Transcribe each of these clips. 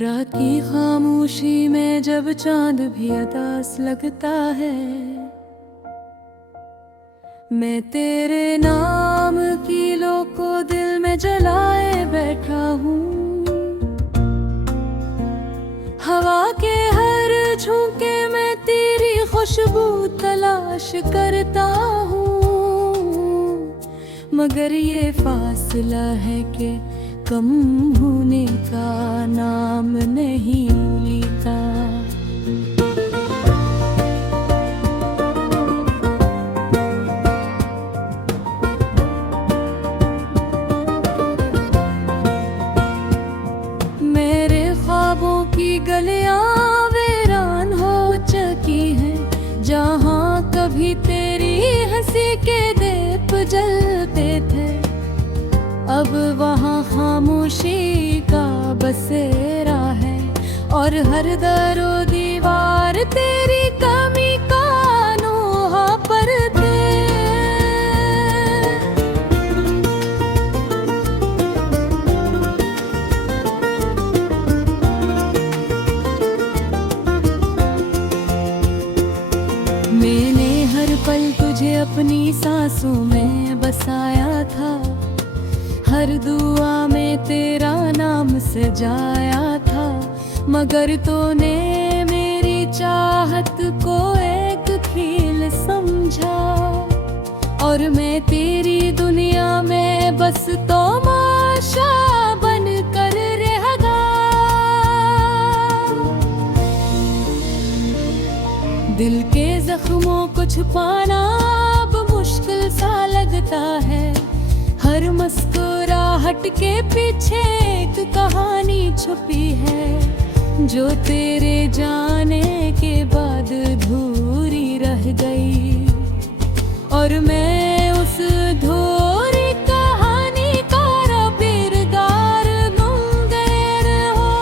रात की खामोशी में जब चांद भी उदास लगता है, मैं तेरे नाम की लो को दिल में जलाए बैठा हूँ। हवा के हर झोंके में तेरी खुशबू तलाश करता हूँ, मगर ये फासला है कि कम होने का नाम नहीं लेता। मेरे ख्वाबों की गलियां वीरान हो चुकी हैं, जहां कभी तेरी हंसी के दीप जलते थे, अब वहाँ खामोशी का बसेरा है। और हर दरो दीवार तेरी कमी का नोहा परते। मैंने हर पल तुझे अपनी सांसों में बसाया था, हर दुआ में तेरा नाम सजाया था, मगर तूने मेरी चाहत को एक खेल समझा, और मैं तेरी दुनिया में बस तमाशा बन कर रह गया। दिल के जख्मों को छुपाना अब मुश्किल सा लगता है, हर मुस्कुराहट के पीछे एक कहानी छुपी है, जो तेरे जाने के बाद अधूरी रह गई। और मैं उस अधूरी कहानी का किरदार मुंगेर हूँ।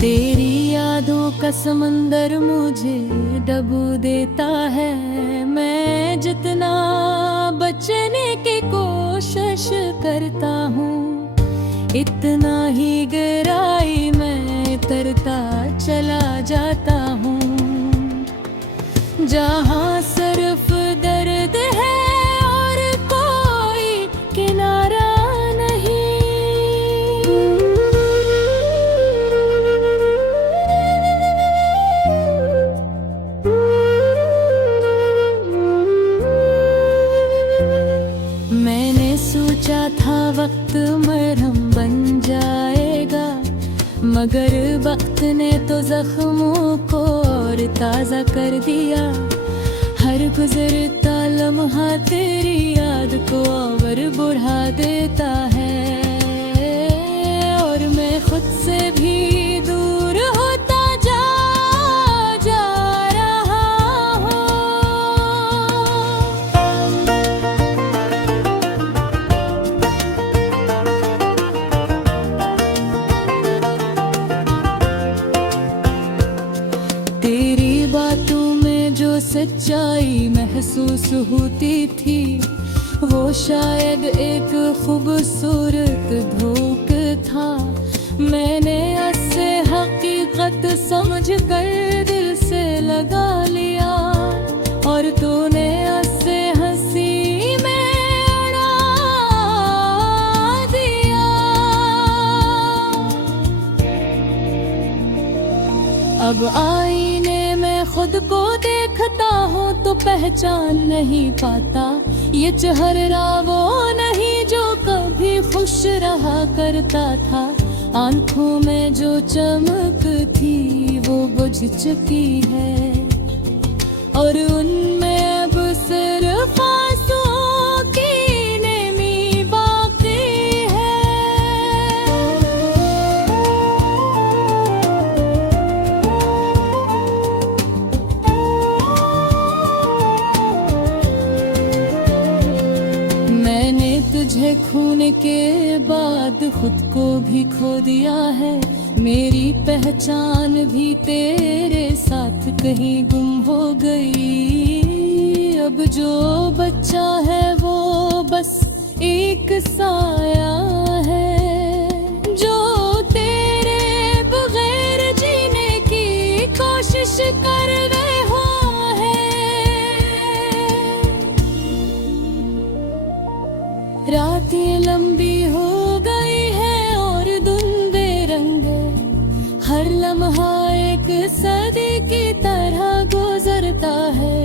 तेरी यादों का समंदर मुझे डुबो देता है, मैं जितना बचने की कोशिश करता हूँ, इतना ही गहराई में तरता चला जाता हूँ। जहाँ सिर्फ दर्द है और कोई किनारा था, वक्त मरहम बन जाएगा, मगर वक्त ने तो जख्मों को और ताज़ा कर दिया। हर गुजरता लम्हा तेरी याद को और बढ़ा देता है, और मैं खुद से भी दूर होता जा रहा हूँ। तेरी बातों में जो सच्चाई महसूस होती थी, वो शायद एक खूबसूरत धोखा था। मैंने उससे हकीकत समझ कर दिल से लगा लिया, और तूने उससे हंसी में उड़ा दिया। अब आईने में खुद को देखता हूँ तो पहचान नहीं पाता, ये चेहरा वो नहीं जो कभी खुश रहा करता था। आंखों में जो चमक थी वो बुझ चुकी है, और उनमें अब सिर्फ आंसुओं की नमी बाकी है। मैंने तुझे खोने के बाद खुद को भी खो दिया है, मेरी पहचान भी तेरे साथ कहीं गुम हो गई। अब जो बच्चा है वो बस एक साया है जो तेरे बगैर जीने की कोशिश कर रहा है। रातें लंबी हो गई है और धुंधले रंग, हर लम्हा एक सदी की तरह गुजरता है।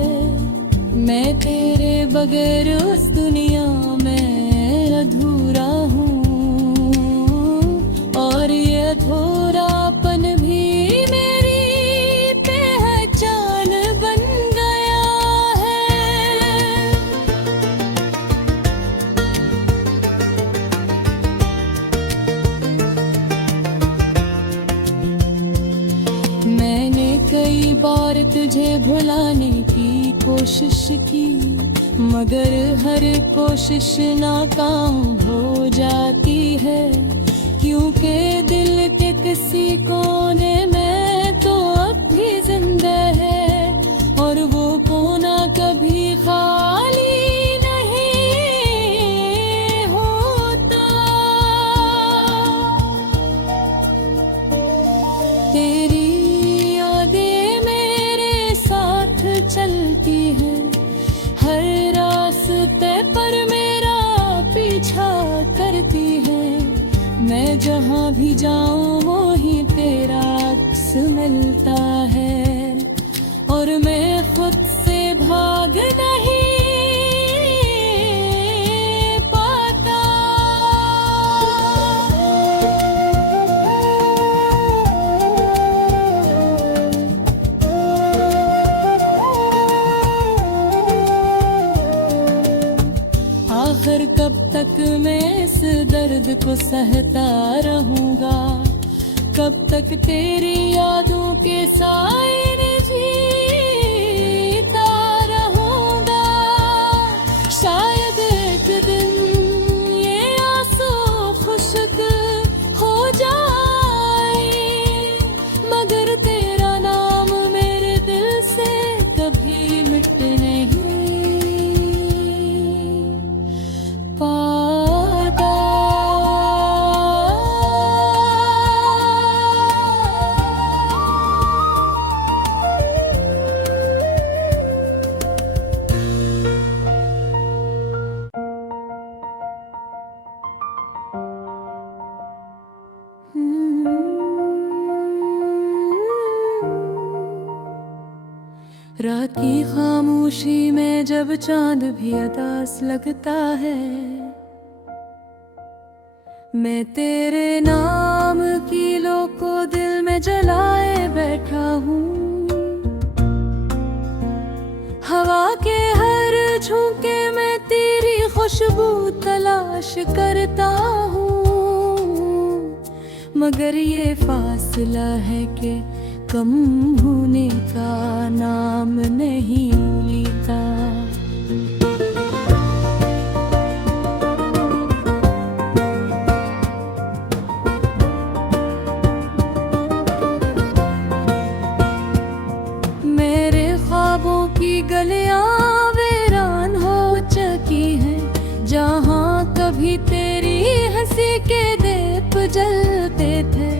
मैं तेरे बगैर उस दुनिया में अधूरा हूँ और ये अधूरापन भी मेरी पहचान बन गया है। मैंने कई बार तुझे भुलाने की कोशिश की, मगर हर कोशिश नाकाम हो जाती है। क्योंकि दिल के किसी कोने में तो अब भी जिंदा है और वो कोना कभी खाली नहीं होता। तेरी यादें मेरे साथ चलती है, हर रास्ते पर मेरा पीछा करती है। मैं जहाँ भी जाऊँ वहीं तेरा अक्स मिलता है और मैं खुद से भाग नहीं पाता। आखिर कब तक मैं इस दर्द को सहता रहूंगा, कब तक तेरी यादों के साए में जीता रहूंगा। शायद एक दिन ये आंसू खुश्क हो जाए, मगर तेरा नाम मेरे दिल से कभी मिट नहीं पाता। रात की खामोशी में जब चांद भी उदास लगता है, मैं तेरे नाम की लो को दिल में जलाए बैठा हूँ। हवा के हर झोंके में तेरी खुशबू तलाश करता हूँ, मगर ये फासला है कि कम होने का नाम नहीं लेता। मेरे ख्वाबों की गलियां वीरान हो चुकी हैं, जहाँ कभी तेरी हंसी के दीप जलते थे,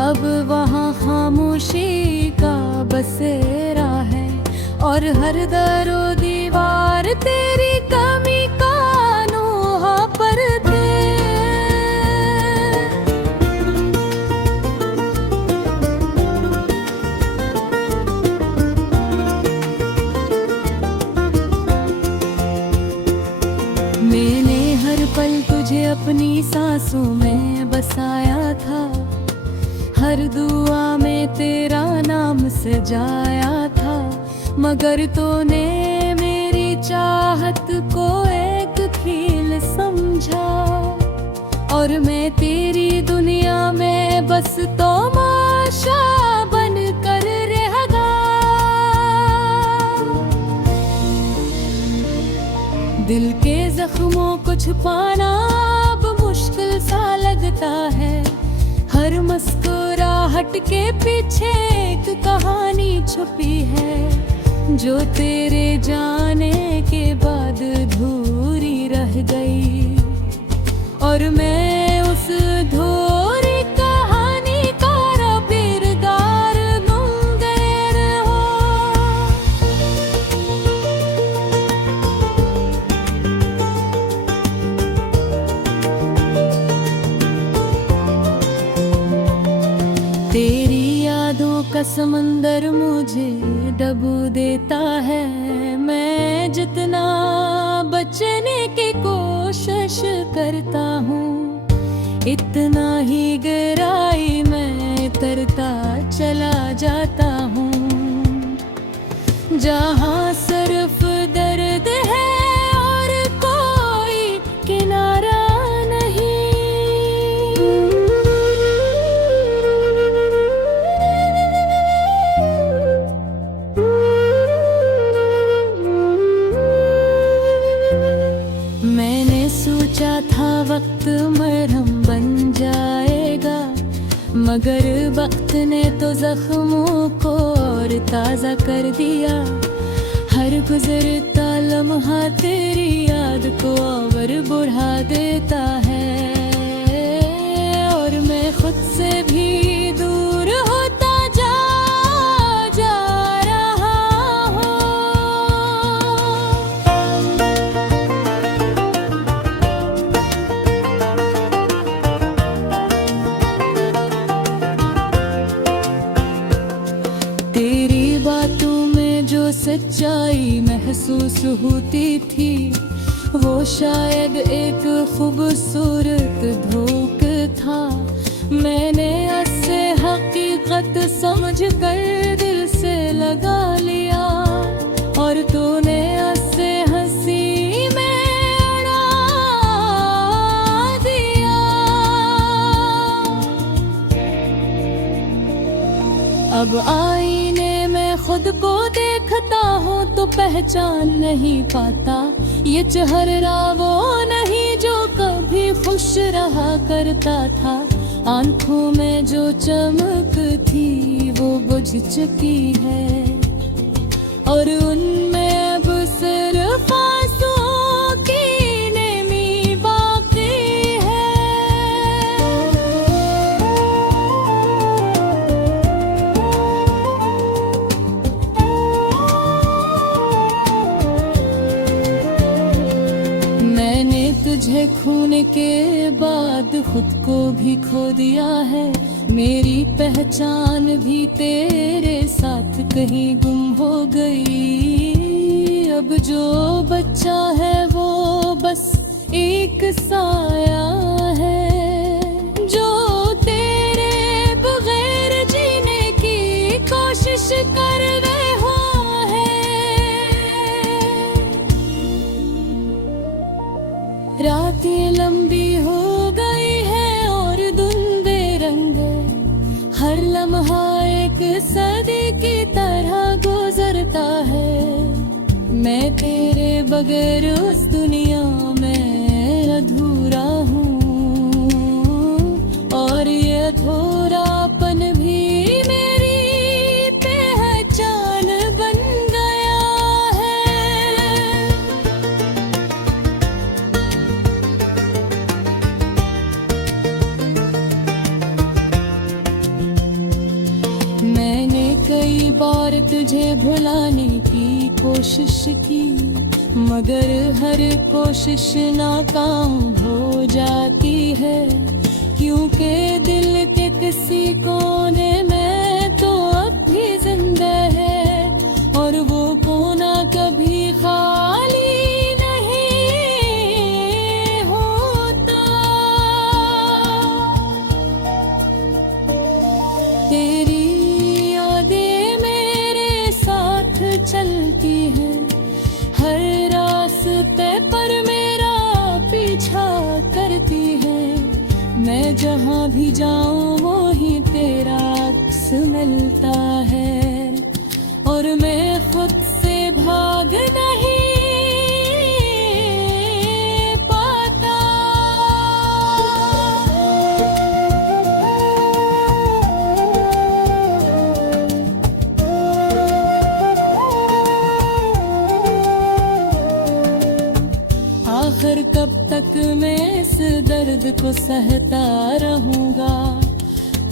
अब वहाँ खामोशी का बसेरा है और हर दरो दीवार तेरी कमी का नोहा पर थे। मैंने हर पल तुझे अपनी सांसों में बसाया था, हर दुआ में तेरा नाम सजाया था, मगर तूने मेरी चाहत को एक खेल समझा और मैं तेरी दुनिया में बस तमाशा बन कर रह गया। दिल के जख्मों को छुपाना अब मुश्किल सा लगता है, हर मुस्कुराहट के पीछे एक कहानी छुपी है, जो तेरे जाने के बाद अधूरी रह गई। और मैं उस अधूरी कहानी का किरदार गुनगुनार हूँ। तेरी यादों का समंदर मुझे डुबो देता है। मैं जितना बचने की कोशिश करता हूँ, इतना ही गहराई में तरता चला जाता हूँ। जहाँ सिर्फ दर्द है और कोई किनारा था वक्त मरहम बन जाएगा, मगर वक्त ने तो जख्मों को और ताज़ा कर दिया। हर गुजरता लम्हा तेरी याद को और बढ़ा देता है, और मैं खुद से भी दूर होता जा रहा हूँ। तेरी बातों में जो सच्चाई महसूस होती थी, वो शायद एक खूबसूरत धोखा था। मैंने उससे हकीकत समझ कर दिल से लगा लिया, और तूने उससे हंसी में उड़ा दिया। अब आईने में खुद को देखता हूँ तो पहचान नहीं पाता, ये चेहरा वो नहीं जो कभी खुश रहा करता था। आंखों में जो चमक थी वो बुझ चुकी है, और उनमें अब सिर्फ आंसुओं की नमी बाकी है। मैंने तुझे खोने के बाद खुद को भी खो दिया है। मेरी पहचान भी तेरे साथ कहीं गुम हो गई। अब जो बच्चा है वो बस एक साया है, जो तेरे बगैर जीने की कोशिश कर रहा है। रातें लंबी हो गई है और धुंधले रंग, हर लम्हा एक सदी की तरह गुजरता है। मैं तेरे बगैर उस दुनिया में अधूरा हूँ, और ये अधूरापन भी मेरी पहचान बन गया है। मैंने कई बार तुझे भुलाने की कोशिश की, मगर हर कोशिश नाकाम हो जाती है। क्योंकि दिल के किसी कोने में तो अब भी जिंदा है, और वो कोना कभी खाली नहीं होता। तेरी यादें मेरे साथ चलती हैं, हर रास्ते पर मेरा पीछा करती है। मैं जहाँ भी जाऊँ वहीं तेरा अक्स मिलता है, और मैं खुद से भाग नहीं पाता। आखिर कब तक मैं इस दर्द को सहता रहूंगा,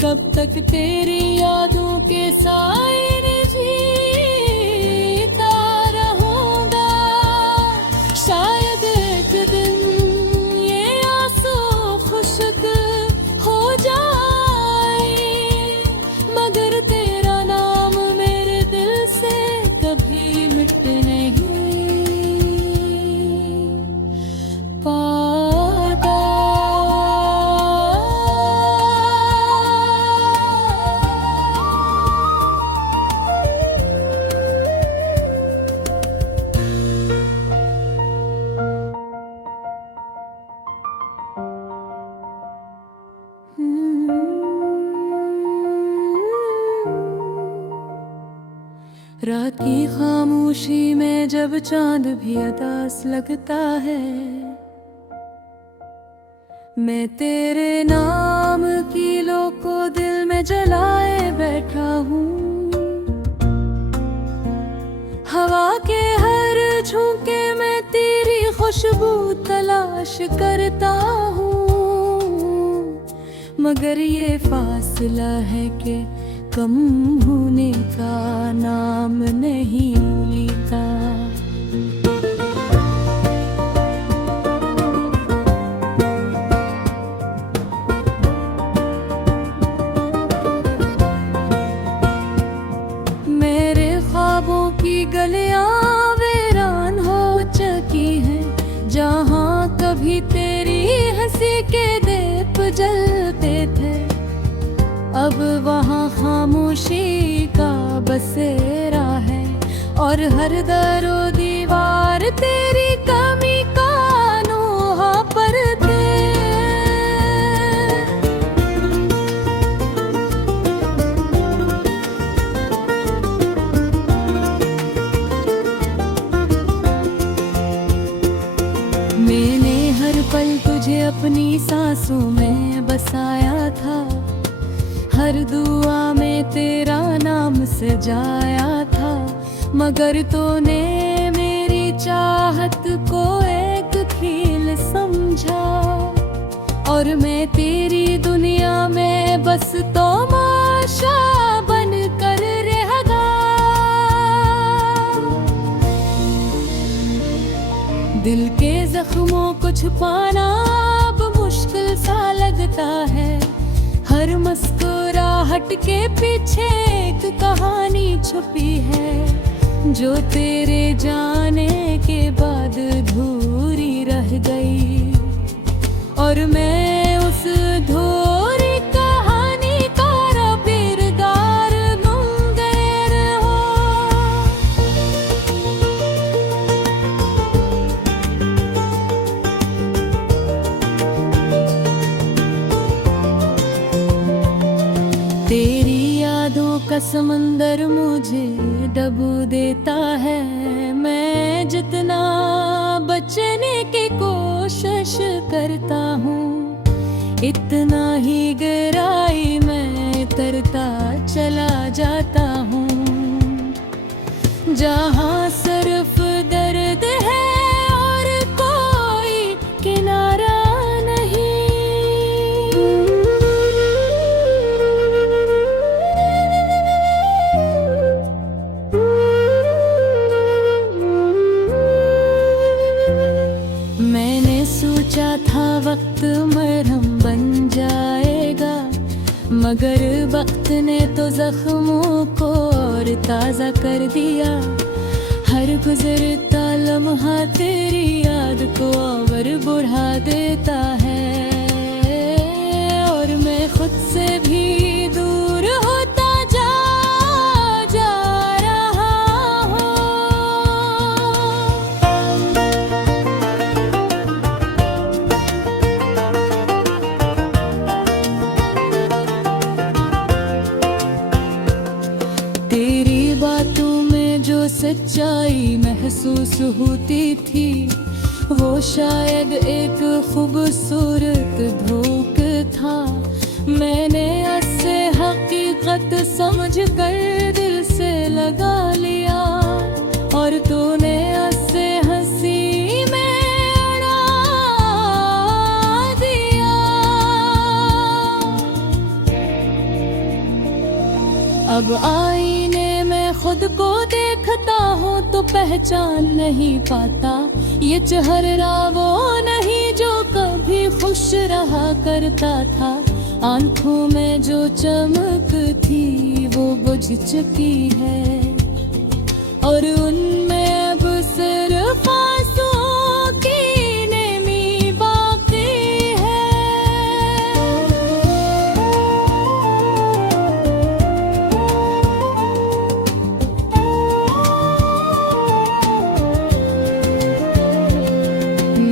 कब तक तेरी यादों के साए में जीता रहूंगा। शायद एक दिन ये आंसू खुश्क हो जाए, मगर तेरा नाम मेरे दिल से कभी मिट नहीं पाता। रात की खामोशी में जब चांद भी उदास लगता है, मैं तेरे नाम की लो को दिल में जलाए बैठा हूँ। हवा के हर झोंके में तेरी खुशबू तलाश करता हूँ, मगर ये फासला है कि कम होने का नाम नहीं लेता। मेरे ख्वाबों की गलियां वीरान हो चुकी हैं, जहां कभी तेरी हंसी के दीप जलते थे, अब वहाँ खामोशी का बसेरा है। और हर दरो दीवार तेरी कमी का नोहा पर थे। मैंने हर पल तुझे अपनी सांसों में बसाया था, हर दुआ में तेरा नाम सजाया था, मगर तूने मेरी चाहत को एक खेल समझा, और मैं तेरी दुनिया में बस तमाशा बन कर रह गया। दिल के जख्मों को छुपाना अब मुश्किल सा लगता है, हर मुस्कुराहट के पीछे एक कहानी छुपी है, जो तेरे जाने के बाद अधूरी रह गई। और मैं उस अधूरी कहानी का किरदार मुंगेर हूँ। तेरी यादों का समंदर मुझे डुबो देता है, मैं जितना बचने की कोशिश करता हूँ, इतना ही गहराई में तरता चला जाता हूँ। जहाँ सिर्फ दर्द है और कोई किनारा था वक्त मरहम बन जाएगा, मगर वक्त ने तो जख्मों को और ताज़ा कर दिया। हर गुजरता लम्हा तेरी याद को और बढ़ा देता है, और मैं खुद से भी दूर होता जा रहा हूँ। तेरी बातों में जो सच्चाई महसूस होती थी, वो शायद एक खूबसूरत धोख था। मैंने ऐसे हकीकत समझ कर दिल से लगा लिया, और तूने ऐसे हंसी में अड़ा अब आईने में खुद को देखता हूँ तो पहचान नहीं पाता, ये चेहरा वो नहीं जो कभी खुश रहा करता था। आंखों में जो चमक थी वो बुझ चुकी है, और उनमें अब सिर्फ आंसुओं की नेमी बाकी है।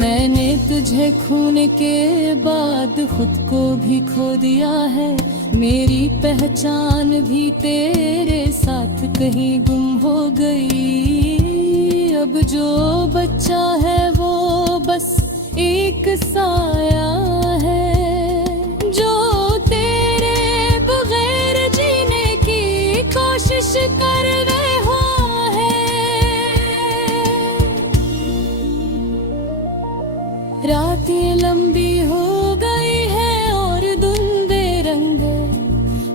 मैंने तुझे खून के बाद खुद को भी खो दिया है, मेरी पहचान भी तेरे साथ कहीं गुम हो गई। अब जो बच्चा है वो बस एक साया है, जो तेरे बगैर जीने की कोशिश कर रहा है। रातें लंबी हो गई है और धुंधे रंग,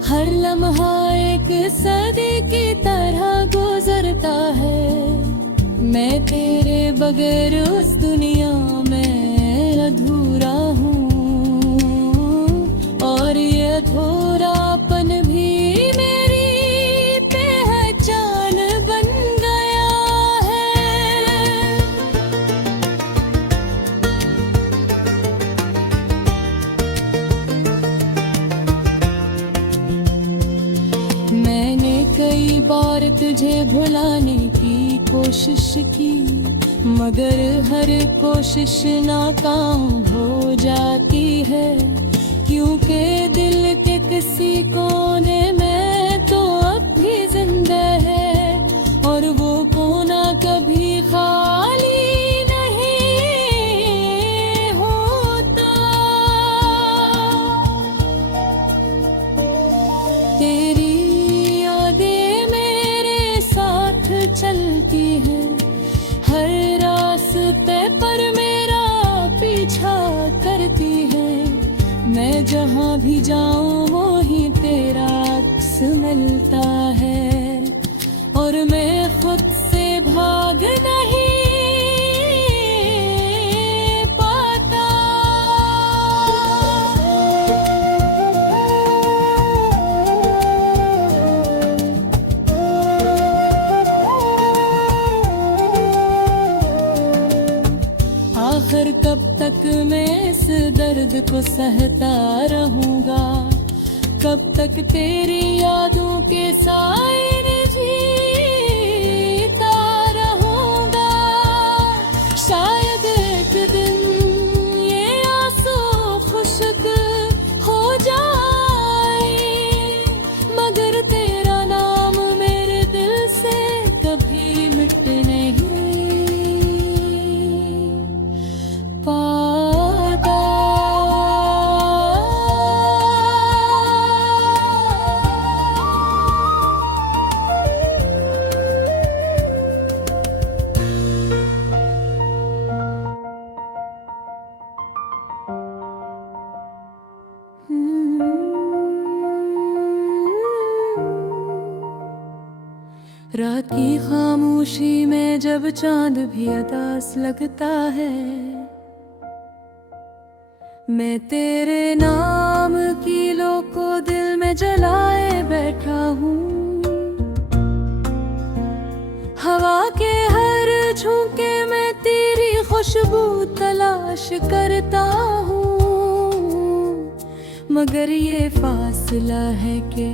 हर लम्हा एक सदी की तरह गुजरता है। मैं तेरे बगैर उस दुनिया में अधूरा हूँ, और ये अधूरापन भी मेरी पहचान बन गया है। मैंने कई बार तुझे भुलाने की कोशिश की, मगर हर कोशिश नाकाम हो जाती है, क्योंकि दिल के किसी कोने में तो अब भी जिंदा है, और वो कोना कभी खाली नहीं होता। तेरी यादें मेरे साथ चलती है, हर रास्ते पर मेरा पीछा करती है। मैं जहाँ भी जाऊँ वहीं तेरा अक्स मिलता है, और मैं खुद से भाग नहीं पाता। आखिर कब तक मैं इस दर्द को सहता रहूंगा, कब तक तेरी यादों के साए में जीता रहूंगा। शायद एक दिन ये आंसू खुश्क हो जाए, मगर तेरा नाम मेरे दिल से कभी मिट नहीं पाता। रात की खामोशी में जब चांद भी उदास लगता है, मैं तेरे नाम की लो को दिल में जलाए बैठा हूँ। हवा के हर झोंके में तेरी खुशबू तलाश करता हूँ, मगर ये फासला है कि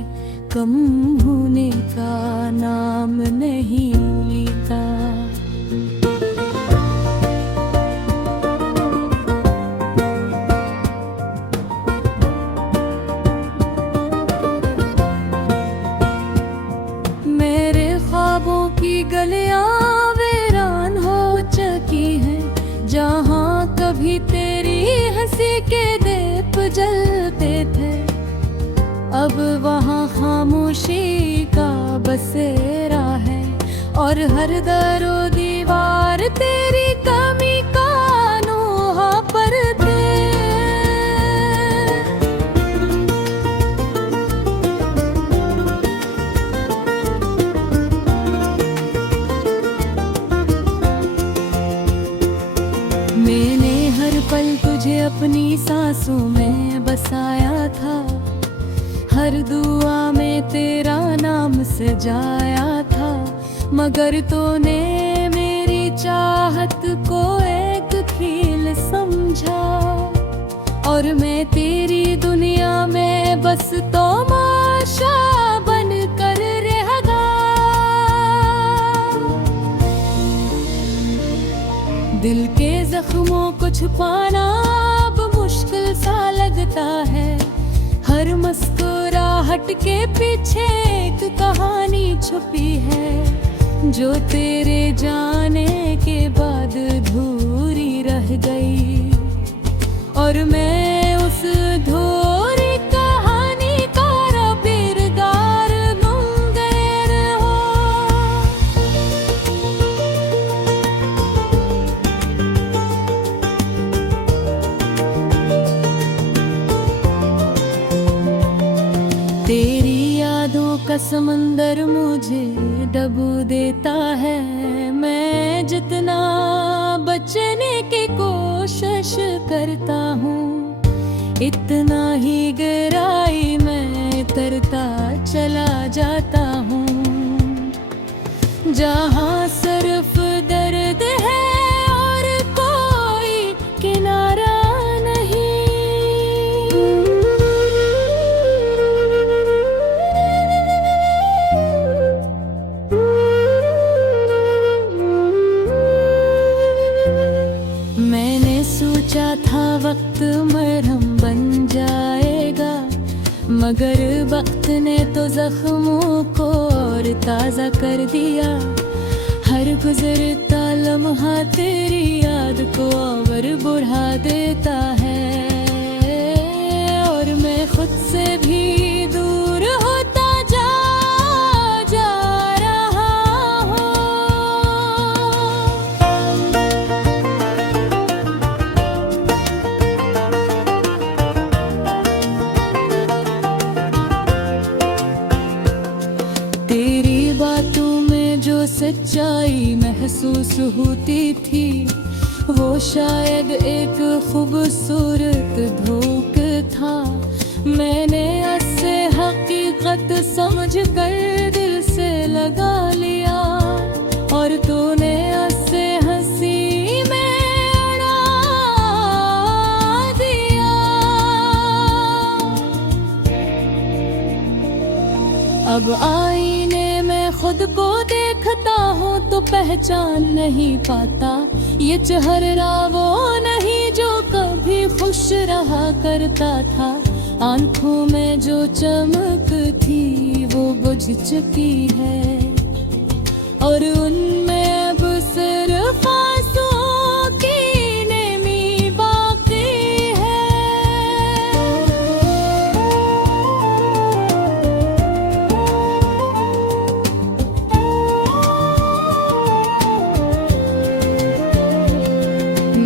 कम होने का नाम नहीं लेता। मेरे ख्वाबों की गलियां वीरान हो चुकी हैं, जहाँ कभी तेरी हंसी के दीप जलते थे, अब वहाँ खामोशी का बसेरा है, और हर दरो दीवार तेरी कमी का अनोखा पर्दे। हर पल तुझे अपनी सांसों में बसाया था, हर दुआ में तेरा नाम सजाया था। मगर तूने मेरी चाहत को एक खेल समझा, और मैं तेरी दुनिया में बस तमाशा बन कर रह गया। दिल के जख्मों को छुपाना अब मुश्किल सा लगता है, हर मुस्कुराहट के पीछे एक कहानी छुपी है, जो तेरे जाने के बाद अधूरी रह गई। और मैं उस अधूरी कहानी का किरदार मुंगेर हूँ। तेरी यादों का समंदर मुझे डुबो देता है, मैं जितना बचने की कोशिश करता हूँ, इतना ही गहराई में तरता चला जाता हूँ। जहाँ सिर्फ दर्द है और कोई किनारा नहीं। मैंने सोचा था वक्त मरहम बन जाएगा, मगर वक्त ने तो जख्मों को और ताज़ा कर दिया। हर गुजरता लम्हा तेरी याद को और बढ़ा देता है, और मैं खुद से भी दूर होता जा रहा हूँ। तेरी बातों में जो सच्चाई महसूस होती थी, वो शायद एक खूबसूरत धोखा था। मैंने उससे हकीकत समझ कर दिल से लगा लिया, और तूने उससे हंसी में उड़ा दिया। अब आईने में खुद को देखता हूँ तो पहचान नहीं पाता, ये चेहरा वो नहीं जो कभी खुश रहा करता था। आंखों में जो चमक थी वो बुझ चुकी है, और उनमें अब सिर्फ आंसुओं की नमी बाकी है।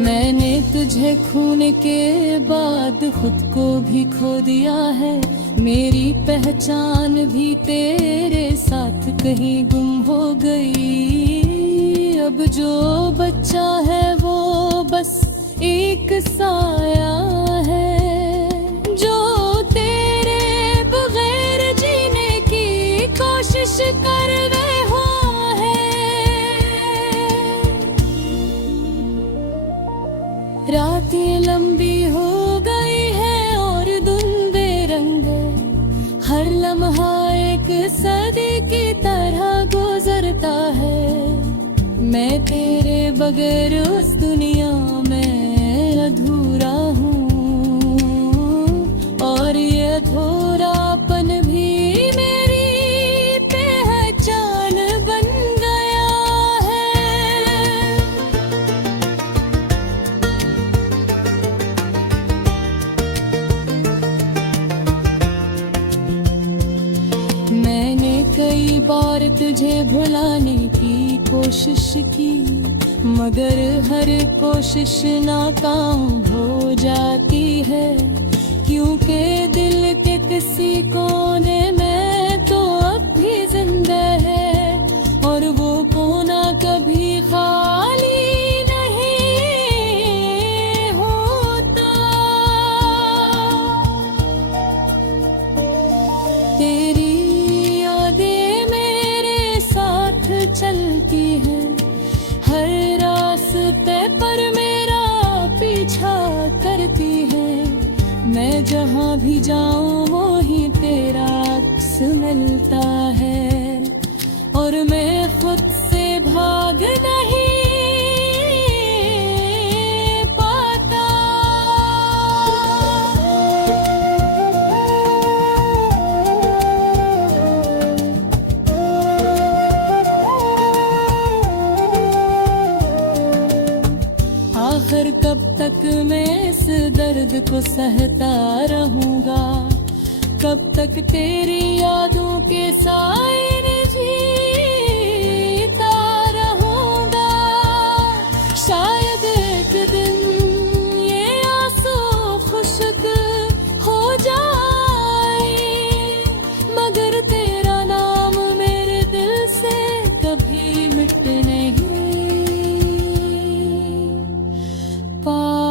मैंने तुझे खोने के बाद खुद को भी खो दिया है, मेरी पहचान भी तेरे साथ कहीं गुम हो गई। अब जो बच्चा है वो बस एक साया है, जो तेरे बगैर जीने की कोशिश कर रहा है। रातें लंबी हो गई है और धुंधले रंग, हर लम्हा एक सदी की तरह गुजरता है। मैं तेरे बगैर उस दुनिया में अधूरा हूँ, और ये अधूरापन भी मेरी पहचान बन गया है। मैंने कई बार तुझे भुलाने की कोशिश की, मगर हर कोशिश नाकाम हो जाती है, क्योंकि दिल के किसी कोने में तो अब भी जिंदा है, और वो कोना कभी खाली नहीं हो। मैं जहाँ भी जाऊँ वहीं तेरा अक्स मिलता है, और मैं खुद से भाग नहीं पाता। आखिर कब तक मैं इस दर्द को सहता रहूंगा, कब तक तेरी यादों के साए में जीता रहूंगा। शायद एक दिन ये आंसू खुश्क हो जाए, मगर तेरा नाम मेरे दिल से कभी मिट नहीं पाता।